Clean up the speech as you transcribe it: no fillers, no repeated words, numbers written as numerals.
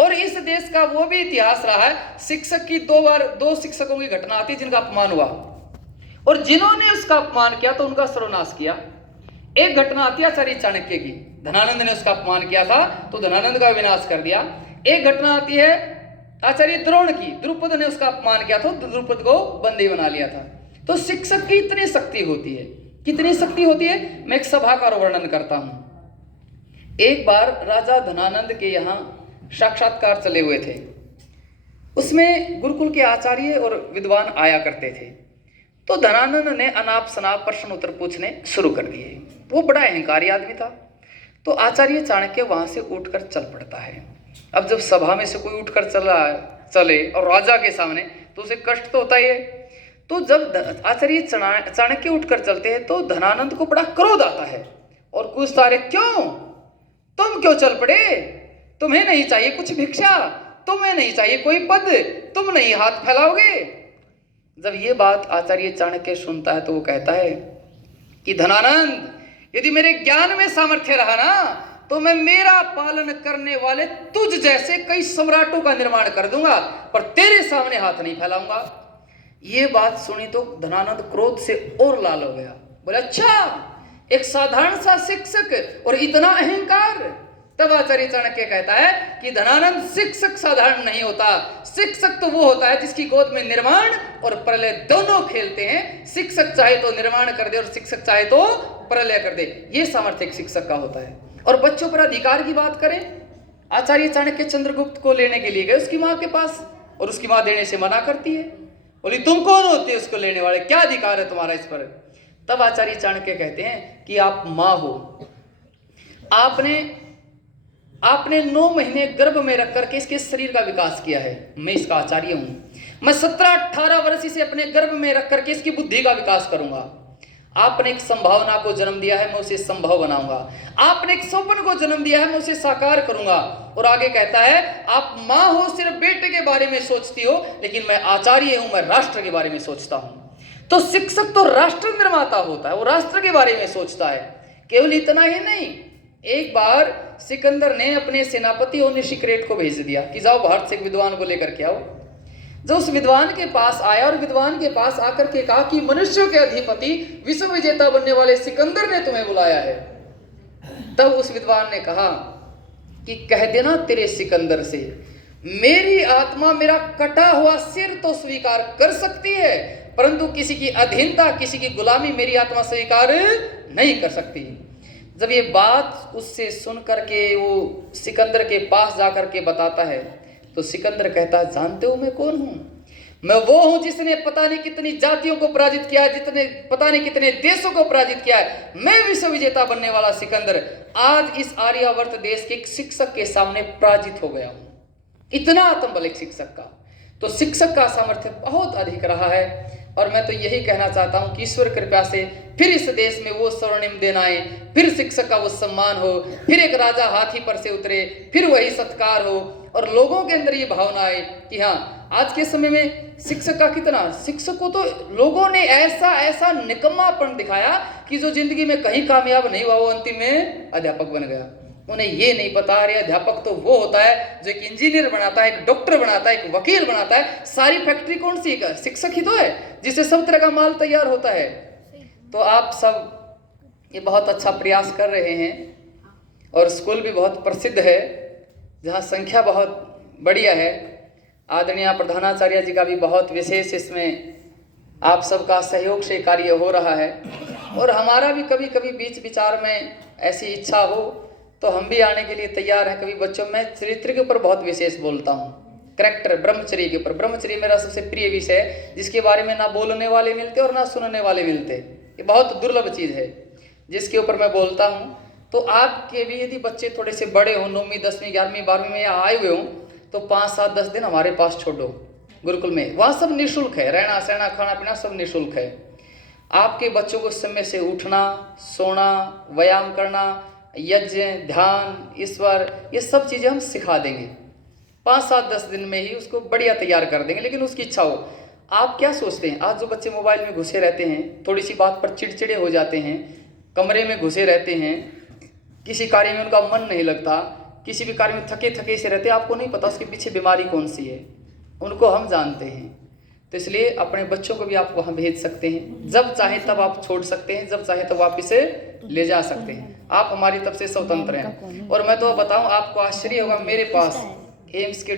और इस देश का वो भी इतिहास रहा है, शिक्षक की 2 बार 2 शिक्षकों की घटना आती है जिनका अपमान हुआ, और जिन्होंने उसका अपमान किया तो उनका सर्वनाश किया। एक घटना आती है आचार्य चाणक्य की, धनानंद ने उसका अपमान किया था तो धनानंद का विनाश कर दिया। एक घटना आती है आचार्य द्रोण की, द्रुपद ने उसका अपमान किया था, द्रुपद को बंदी बना लिया था। तो शिक्षक की इतनी शक्ति होती है, कितनी शक्ति होती है, मैं एक सभा का वर्णन करता हूं। एक बार राजा धनानंद के यहाँ साक्षात्कार चले हुए थे, उसमें गुरुकुल के आचार्य और विद्वान आया करते थे। तो धनानंद ने अनाप शनाप प्रश्न उत्तर पूछने शुरू कर दिए। वो बड़ा अहंकारी आदमी था। तो आचार्य चाणक्य वहां से उठकर चल पड़ता है। अब जब सभा में से कोई उठकर चले और राजा के सामने, तो उसे कष्ट तो होता ही है। तो जब आचार्य चाणक्य उठकर चलते हैं तो धनानंद को बड़ा क्रोध आता है और पूछता है, क्यों, तुम क्यों चल पड़े, तुम्हें नहीं चाहिए कुछ भिक्षा, तुम्हें नहीं चाहिए कोई पद, तुम नहीं हाथ फैलाओगे। जब ये बात आचार्य चाणक्य सुनता है तो वो कहता है कि धनानंद, यदि मेरे ज्ञान में सामर्थ्य रहा ना तो मैं मेरा पालन करने वाले तुझ जैसे कई सम्राटों का निर्माण कर दूंगा, पर तेरे सामने हाथ नहीं फैलाऊंगा। ये बात सुनी तो धनानंद क्रोध से और लाल हो गया। बोले, अच्छा, एक साधारण सा शिक्षक और इतना अहंकार। तब आचार्य चाणक्य कहता है कि धनानंद, शिक्षक साधारण नहीं होता, शिक्षक तो वो होता है जिसकी गोद में निर्माण और प्रलय दोनों खेलते हैं। शिक्षक चाहे तो निर्माण कर दे और शिक्षक चाहे तो प्रलय कर दे, ये सामर्थ्य एक शिक्षक का होता है। और बच्चों पर अधिकार की बात करें, आचार्य चाणक्य चंद्रगुप्त को लेने के लिए गए उसकी माँ के पास, और उसकी माँ देने से मना करती है। बोली, तुम कौन होते उसको लेने वाले, क्या अधिकार है तुम्हारा इस पर। तब आचार्य चाणक्य कहते हैं कि आप माँ हो, आपने 9 महीने गर्भ में रख करके इसके शरीर का विकास किया है। मैं इसका आचार्य हूं, मैं 17-18 वर्ष इसे अपने गर्भ में रख करके इसकी बुद्धि का विकास करूंगा। आपने एक संभावना को जन्म दिया है, मैं उसे संभव बनाऊंगा। आपने एक स्वप्न को जन्म दिया है, मैं उसे साकार करूंगा। और आगे कहता है, आप माँ हो, सिर्फ बेटे के बारे में सोचती हो, लेकिन मैं आचार्य हूं, मैं राष्ट्र के बारे में सोचता हूं। तो शिक्षक तो राष्ट्र निर्माता होता है, वो राष्ट्र के बारे में सोचता है। केवल इतना ही नहीं, एक बार सिकंदर ने अपने सेनापति और निशिक्रेट को भेज दिया कि जाओ भारत से एक विद्वान को लेकर के आओ। जब उस विद्वान के पास आया और विद्वान के पास आकर के कहा कि मनुष्यों के अधिपति विश्व विजेता बनने वाले सिकंदर ने तुम्हें बुलाया है, तब उस विद्वान ने कहा कि कह देना तेरे सिकंदर से, मेरी आत्मा मेरा कटा हुआ सिर तो स्वीकार कर सकती है, परंतु किसी की अधीनता, किसी की गुलामी मेरी आत्मा स्वीकार नहीं कर सकती। जब ये बात उससे सुन करके वो सिकंदर के पास जाकर के बताता है तो सिकंदर कहता है, जानते हो मैं कौन हूं? मैं वो हूं जिसने पता नहीं कितनी जातियों को पराजित किया है, जितने पता नहीं कितने देशों को पराजित किया है। मैं विश्व विजेता बनने वाला सिकंदर आज इस आर्यावर्त देश के एक शिक्षक के सामने पराजित हो गया हूं। इतना आत्मबल एक शिक्षक का। तो शिक्षक का सामर्थ्य बहुत अधिक रहा है। और मैं तो यही कहना चाहता हूं कि ईश्वर कृपा से फिर इस देश में वो स्वर्णिम दिन आए, फिर शिक्षक का वो सम्मान हो, फिर एक राजा हाथी पर से उतरे, फिर वही सत्कार हो, और लोगों के अंदर ये भावना आए कि हाँ, आज के समय में शिक्षक का कितना, शिक्षक को तो लोगों ने ऐसा ऐसा निकम्मापन दिखाया कि जो जिंदगी में कहीं कामयाब नहीं हुआ वो अंतिम में अध्यापक बन गया। उन्हें ये नहीं पता, अरे अध्यापक तो वो होता है जो एक इंजीनियर बनाता है, एक डॉक्टर बनाता है, एक वकील बनाता है। सारी फैक्ट्री कौन सी है? शिक्षक ही तो है, जिससे सब तरह का माल तैयार होता है। तो आप सब ये बहुत अच्छा प्रयास कर रहे हैं और स्कूल भी बहुत प्रसिद्ध है, जहाँ संख्या बहुत बढ़िया है। आदरणीय प्रधानाचार्य जी का भी बहुत विशेष इसमें आप सबका सहयोग से कार्य हो रहा है। और हमारा भी कभी कभी बीच विचार में ऐसी इच्छा हो तो हम भी आने के लिए तैयार हैं। कभी बच्चों में चरित्र के ऊपर बहुत विशेष बोलता हूँ, करैक्टर, ब्रह्मचर्य के ऊपर। ब्रह्मचर्य मेरा सबसे प्रिय विषय है, जिसके बारे में ना बोलने वाले मिलते और ना सुनने वाले मिलते। ये बहुत दुर्लभ चीज़ है जिसके ऊपर मैं बोलता हूँ। तो आपके भी यदि बच्चे थोड़े से बड़े हों, 9वीं 10वीं 11वीं 12वीं में यहाँ आए हुए हों, तो 5 7 10 दिन हमारे पास छोड़ो गुरुकुल में। वहाँ सब निःशुल्क है, रहना सहना खाना पीना सब निःशुल्क है। आपके बच्चों को समय से उठना, सोना, व्यायाम करना, यज्ञ, ध्यान, ईश्वर, ये सब चीज़ें हम सिखा देंगे। 5 7 10 दिन में ही उसको बढ़िया तैयार कर देंगे, लेकिन उसकी इच्छा हो। आप क्या सोचते हैं, आज जो बच्चे मोबाइल में घुसे रहते हैं, थोड़ी सी बात पर चिड़चिड़े हो जाते हैं, कमरे में घुसे रहते हैं, किसी कार्य में उनका मन नहीं लगता, किसी भी कार्य में थके थके से रहते हैं, आपको नहीं पता उसके पीछे बीमारी कौन सी है, उनको हम जानते हैं। तो इसलिए अपने बच्चों को भी आप वहाँ भेज सकते हैं, जब चाहे तब आप छोड़ सकते हैं, जब चाहे तब वापिस ले जा सकते हैं। आप हमारी तरफ से स्वतंत्र हैं। और मैं तो बताऊं, आपको आश्चर्य होगा, मेरे पास एम्स के